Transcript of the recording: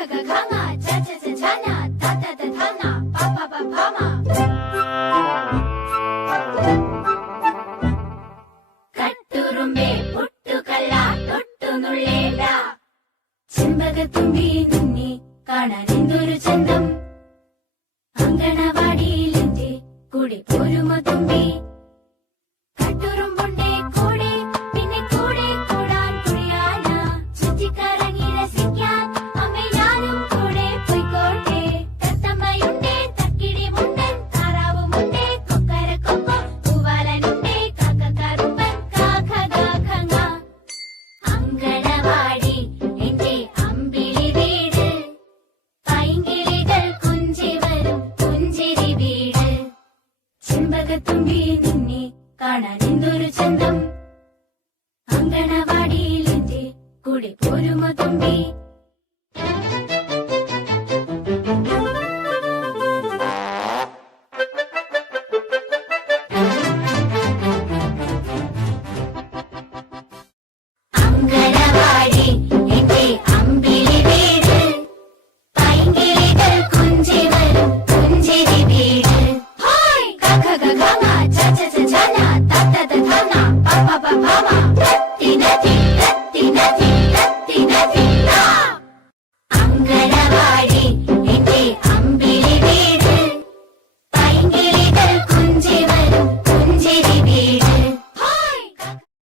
ഒരു നിന്നെ ചന്തം അങ്കണവാടിയിൽ എന്റെ കൂടെ കാക്കത്തുമ്പി നിന്നെ കാണാൻ എന്തൊരു ചന്തം. അങ്കണവാടിയിൽ കുടി കൂടെ പോരുമോ തുമ്പി? Medina